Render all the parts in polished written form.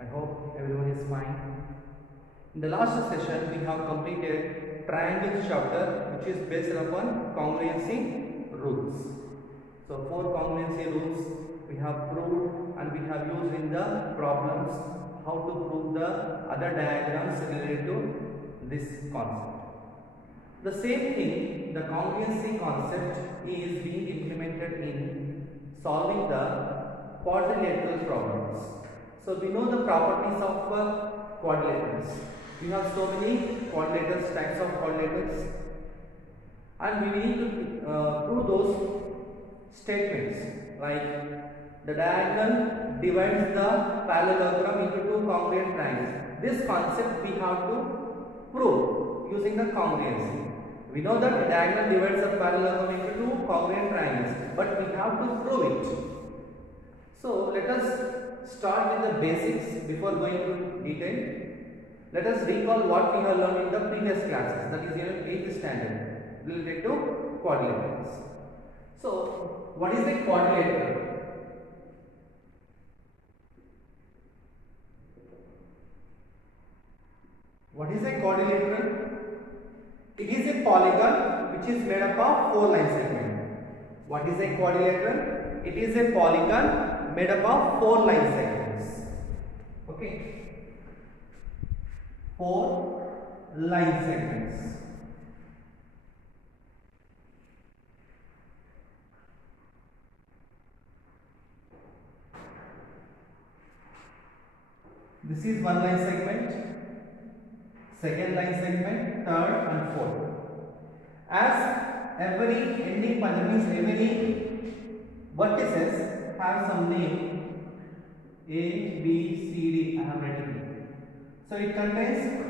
I hope everyone is fine. In the last session, we have completed triangles chapter, which is based upon congruency rules. So, four congruency rules we have proved and we have used in the problems how to prove the other diagrams related to this concept. The same thing, the congruency concept is being implemented in solving the quadrilateral problems. So we know the properties of quadrilaterals. We have so many quadrilaterals, types of quadrilaterals, and we need to prove those statements like the diagonal divides the parallelogram into two congruent triangles. This concept we have to prove using the congruency. We know that the diagonal divides a parallelogram into two congruent triangles, but we have to prove it. So let us start with the basics before going to detail. Let us recall what we have learned in the previous classes, that is in 8th standard, related to quadrilaterals. So what is a quadrilateral? What is a quadrilateral? It is a polygon which is made up of four line segments. What is a quadrilateral? It is a polygon made up of four line segments. Okay. Four line segments. This is one line segment, second line segment, third and fourth. As every ending point, that means every vertices have some name A, B, C, D. I have written it. So it contains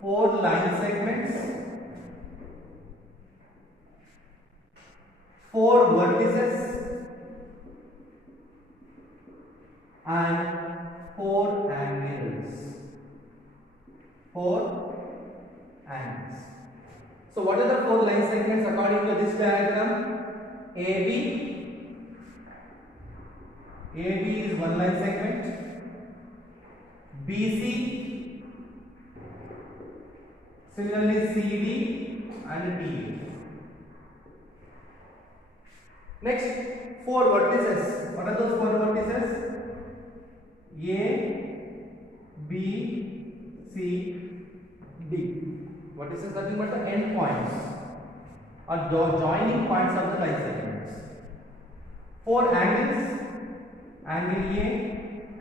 four line segments, four vertices, and four angles. Four angles. So what are the four line segments according to this diagram? AB is one line segment. BC, similarly CD and DE. Next, four vertices. What are those four vertices? A, B, C, D. Vertices nothing but the end points or joining points of the line segments. Four angles: angle A,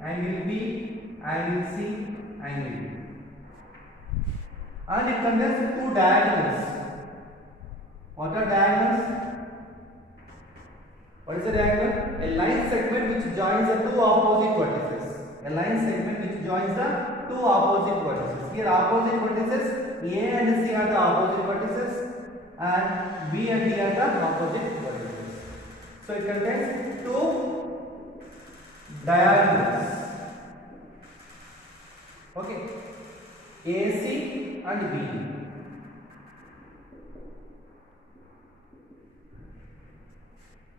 angle B, angle C, angle D. And it contains two diagonals. What are diagonals? What is a diagonal? A line segment which joins the two opposite vertices. A line segment which joins the two opposite vertices. Here opposite vertices A and C are the opposite vertices and B and D are the opposite vertices. So it contains two diagonals. Okay. AC and BD.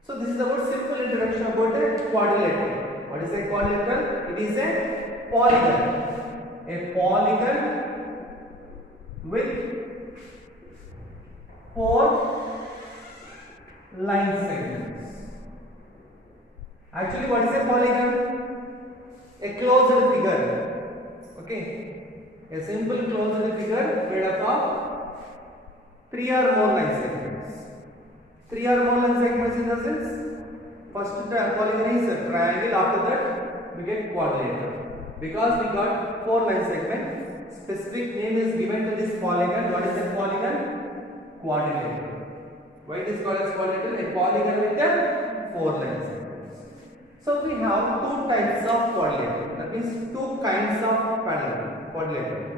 So this is our simple introduction about a quadrilateral. What is a quadrilateral? It is a polygon. A polygon with four line segments. Actually, what is a polygon? A closed figure. Okay. A simple closed figure made up of three or more line segments. Three or more line segments in the sense, first polygon is a triangle, after that we get quadrilateral. Because we got four line segments, specific name is given to this polygon. What is a polygon? Quadrilateral. Why it is called as quadrilateral? A polygon with the four line segments. So we have two types of quadrilateral. That means two kinds of quadrilateral.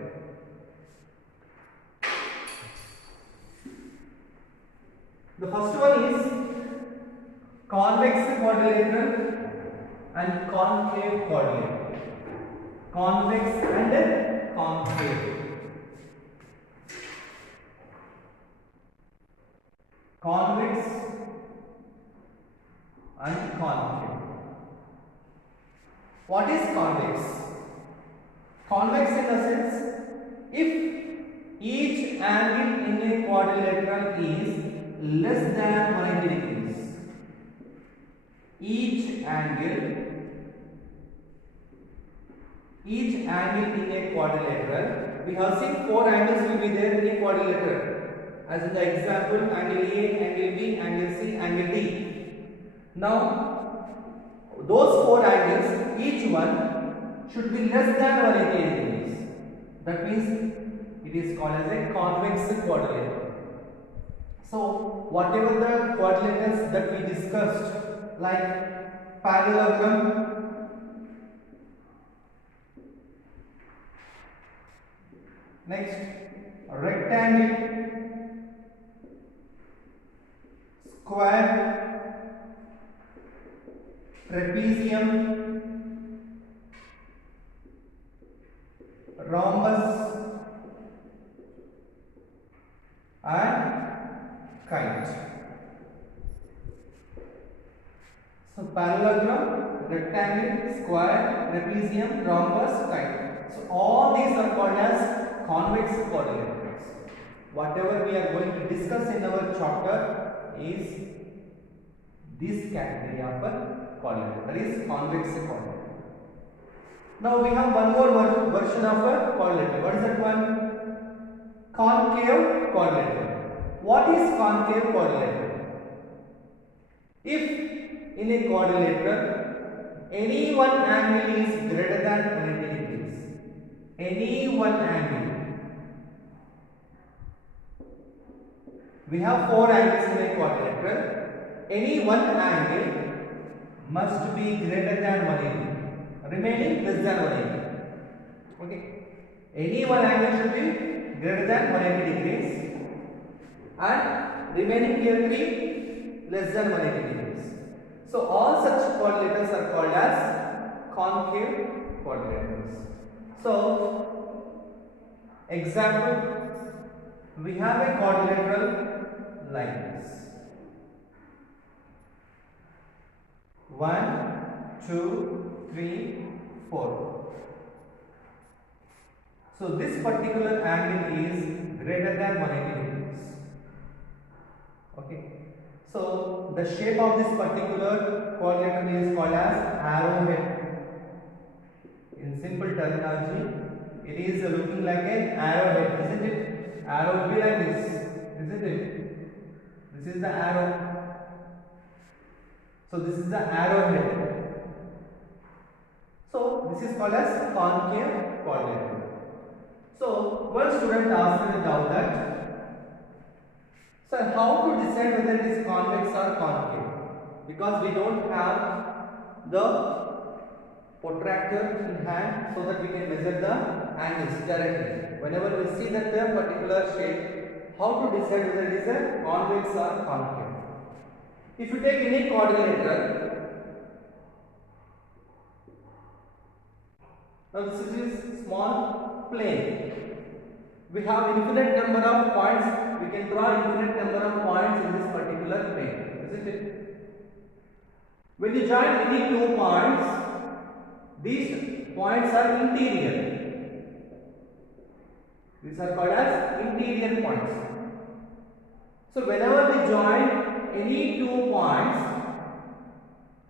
The first one is convex quadrilateral and concave quadrilateral. Convex and concave. Convex and concave. What is convex? Convex in the sense, if each angle in a quadrilateral is less than 180 degrees, each angle in a quadrilateral, we have seen 4 angles will be there in a quadrilateral. As in the example, angle A, angle B, angle C, angle D. Now, those 4 angles, each one should be less than 180 degrees. That means it is called as a convex quadrilateral. So, whatever the quadrilaterals that we discussed, like parallelogram, next rectangle, square, trapezium, rhombus and kite. So parallelogram, rectangle, square, trapezium, rhombus, kite. So all these are called as convex quadrilaterals. Whatever we are going to discuss in our chapter is this category of a quadrilateral, that is convex quadrilateral. Now we have one more version of a quadrilateral. What is that one? Concave quadrilateral. What is concave quadrilateral? If in a quadrilateral any one angle is greater than 180 degrees, any one angle, we have 4 angles in a quadrilateral, any one angle must be greater than 180, remaining less than 180. Okay, any one angle should be greater than 180 degrees and remaining here 3 less than 180 degrees. So all such quadrilaterals are called as concave quadrilaterals. So example, we have a quadrilateral like this. 1, 2, 3, 4. So this particular angle is greater than 180 degrees. Okay. So the shape of this particular quadrilateral is called as arrowhead. In simple terminology, it is looking like an arrowhead, isn't it? Arrow will be like this, isn't it? This is the arrow. So this is the arrowhead. So this is called as concave quadrilateral. So one student asked me about that, sir, how to decide whether it is convex or concave? Because we don't have the protractor in hand so that we can measure the angles directly. Whenever we see that particular shape, how to decide whether it is a convex or concave? If you take any quadrilateral, now this is small plane. We have infinite number of points. We can draw infinite number of points in this particular plane, isn't it? When you join any 2 points, these points are interior. These are called as interior points. So whenever we join any 2 points,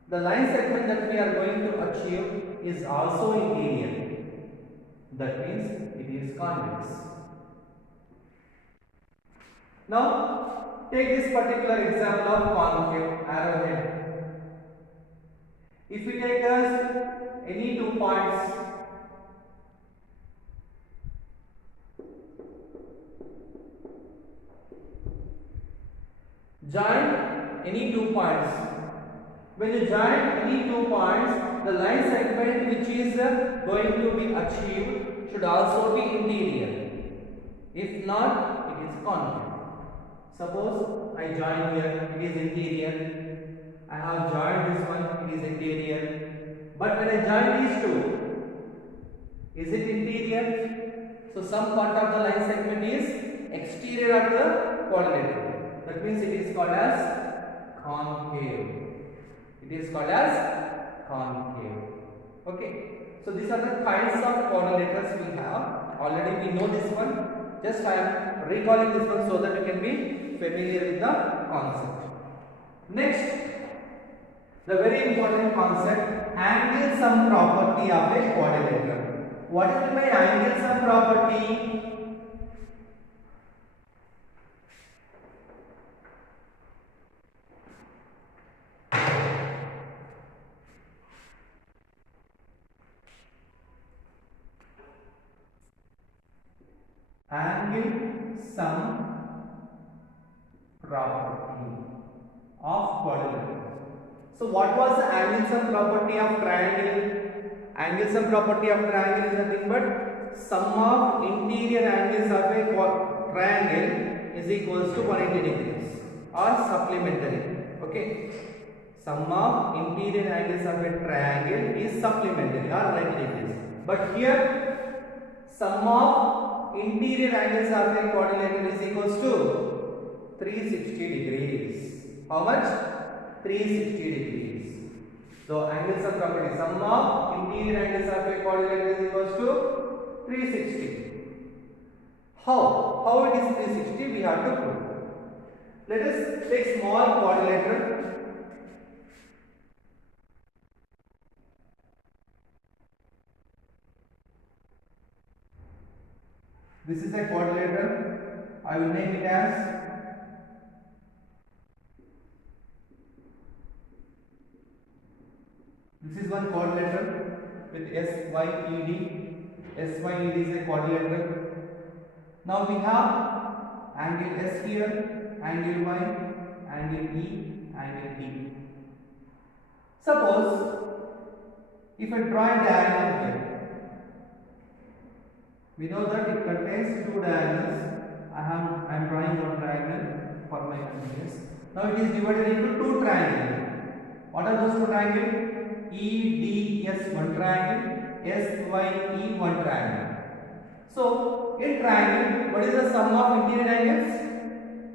the line segment that we are going to achieve is also interior. That means it is convex. Now take this particular example of concave arrowhead. If we take as any 2 points, join any 2 points. When you join any 2 points, the line segment which is going to be achieved should also be interior. If not, it is concave. Suppose I join here, it is interior. I have joined this one, it is interior. But when I join these 2, is it interior? So some part of the line segment is exterior of the quadrilateral. That means it is called as concave. It is called as concave. Okay. So these are the kinds of quadrilaterals we have. Already we know this one. Just I am recalling this one so that you can be familiar with the concept. Next, the very important concept, angle sum property of a quadrilateral. What is my angle sum property? Angle sum property of quadrilateral. So what was the angle sum property of triangle? Angle sum property of triangle is nothing but sum of interior angles of a triangle is equals to 180 degrees or supplementary. Okay. Sum of interior angles of a triangle is supplementary or 180 degrees. But here sum of interior angles of a quadrilateral is equals to 360 degrees. How much? 360 degrees. So angle sum property, sum of interior angles of a quadrilateral is equals to 360. How it is 360? We have to prove. Let us take small quadrilateral. This is a quadrilateral. I will name it as this is one quadrilateral with SYED. SYED is a quadrilateral. Now we have angle S here, angle Y, angle E, angle D. Suppose if I draw a diagonal here, we know that it contains two diagonals. I am drawing one triangle for my convenience. Now it is divided into two triangles. What are those two triangles? EDS one triangle, SYE one triangle. So in triangle, what is the sum of interior angles?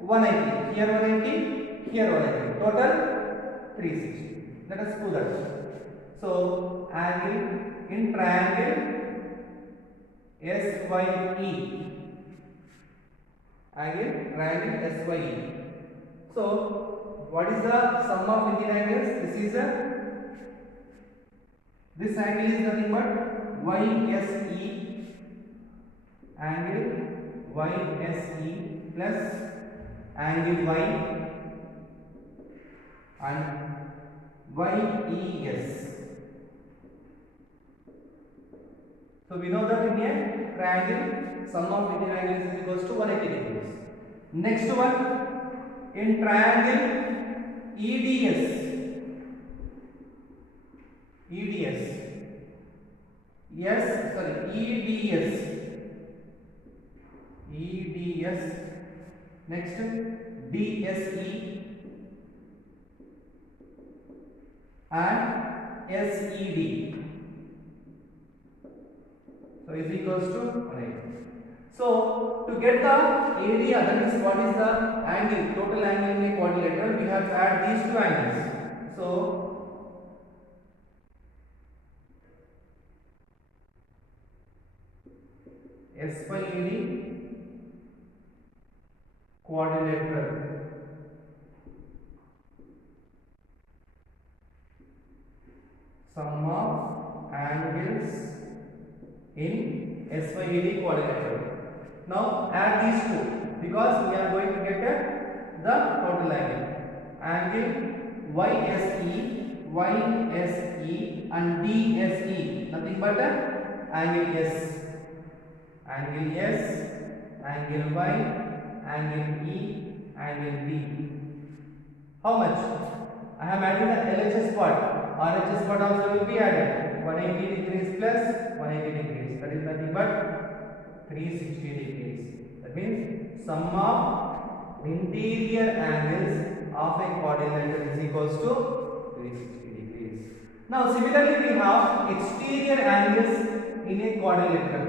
180. Here 180, here 180. Total 360. Let us do that. So angle in triangle SYE. Angle triangle SYE. So what is the sum of interior angles? This angle is nothing but YSE, angle YSE plus angle Y and YES. So we know that in a triangle, sum of interior angles is equals to 180 degrees. Next one, in triangle EDS. EDS. Next, DSE and SED. So is equals to 180. So to get the area, that is what is the angle, total angle in a quadrilateral, we have to add these two angles. So SYED quadrilateral sum of angles in SYED quadrilateral. Now add these two because we are going to get the total angle. Angle YSE and DSE, nothing but angle S. Angle S, angle Y, angle E, angle D. How much? I have added the LHS part. RHS part also will be added. 180 degrees plus 180 degrees. That is nothing but 360 degrees. That means sum of interior angles of a quadrilateral is equals to 360 degrees. Now similarly we have exterior angles in a quadrilateral.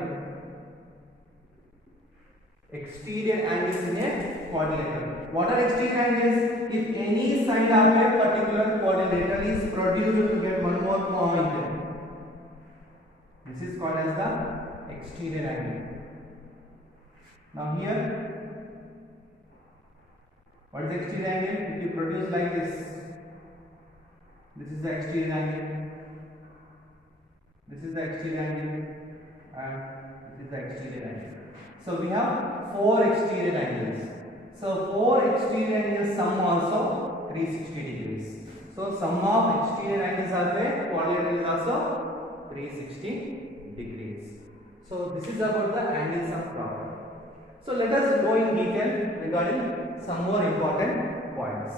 Exterior angles in a quadrilateral. What are exterior angles? If any side of a particular quadrilateral is produced to get one more point, This is called as the exterior angle. Now here, what is the exterior angle? If you produce like this is the exterior angle, this is the exterior angle, and this is the exterior angle. So we have 4 exterior angles. So 4 exterior angles sum also 360 degrees. So sum of exterior angles are the quadrilateral is also 360 degrees. So this is about the angle sum problem. So let us go in detail regarding some more important points.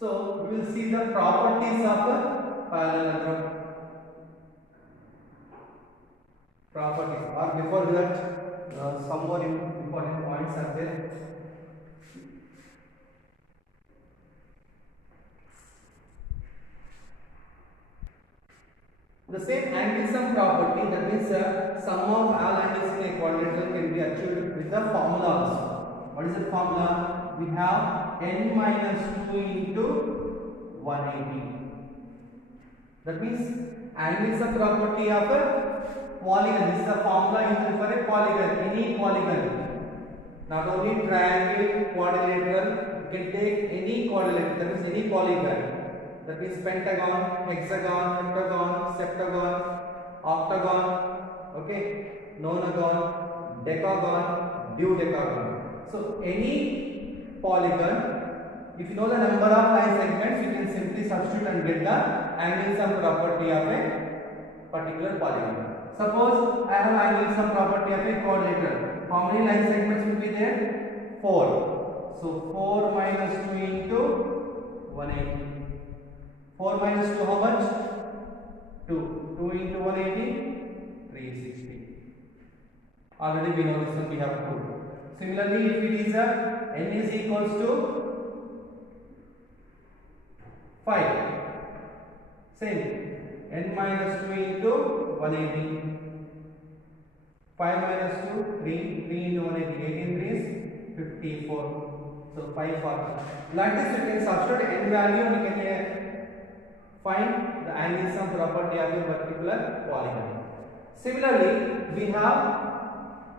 So we will see the properties of a parallelogram. Properties, or before that, some more important points are there. The same angle sum property, that means sum of all angles in a quadrilateral can be achieved with the formula also. What is the formula? We have n minus 2 into 180. That means angle sum property of a polygon. This is the formula used for a polygon, any polygon. Not only triangle, quadrilateral, you can take any quadrilateral, that means any polygon. That means pentagon, hexagon, octagon, septagon, octagon, okay, nonagon, decagon, duodecagon. So any polygon, if you know the number of line segments, you can simply substitute and get the angle sum property of a particular polygon. Suppose I have angle sum property of a quadrilateral. How many line segments will be there? 4. So 4 minus 2 into 180. 4 minus 2 how much? 2. 2 into 180, 360. Already we know this one, we have 2. Similarly, if it is a n is equals to 5. Same. n minus 2 into 180. 5 minus 2, 3. 3 into 180, 18 3 is 54. So 5 for. Like this, you can substitute n value and you can find the angle sum property of a particular polygon. Similarly, we have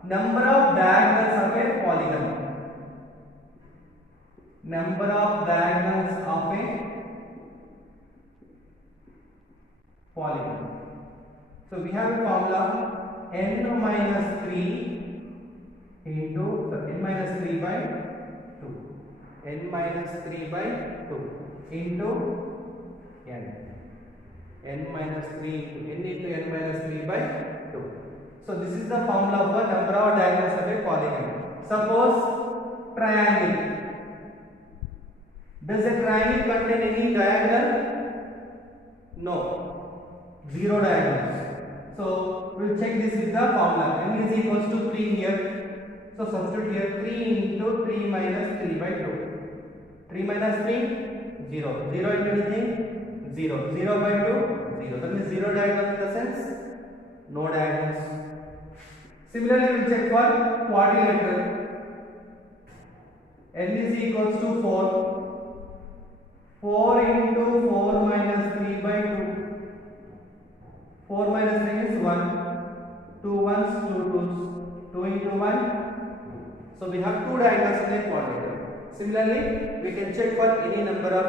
number of diagonals of a polygon. Number of diagonals of a polygon. So we have a formula n minus 3 into n minus 3 by 2. N minus 3 by 2 into n. N minus 3 into n into n minus 3 by 2. So this is the formula of the number of diagonals of a polygon. Suppose triangle. Does a triangle contain any diagonal? No. 0 diagonals. So we will check this with the formula. N is equals to 3 here. So substitute here 3 into 3 minus 3 by 2. 3 minus 3, 0. 0 into anything? 0. 0 by 2, 0. That means 0 diagonal in the sense? No diagonals. Similarly, we will check for quadrilateral. N is equals to 4. 4 into 4 minus 3 by 2. 4 minus 3 is 1. 2 ones, 2 twos. 2 into 1. So we have 2 diagonals in a quadrilateral. Similarly, we can check for any number of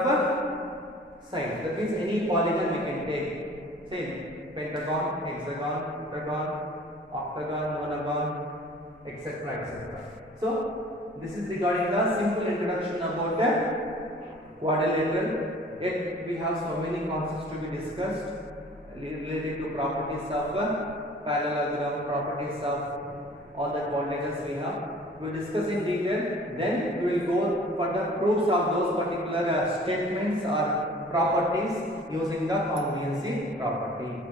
sides. That means any polygon we can take. Same. Pentagon, hexagon, octagon, nonagon, etc. etc. So this is regarding the simple introduction about the quadrilateral. Yet we have so many concepts to be discussed related to properties of parallelogram, properties of all the quadrilaterals we have. We will discuss in detail. Then we will go for the proofs of those particular statements or properties using the congruency property.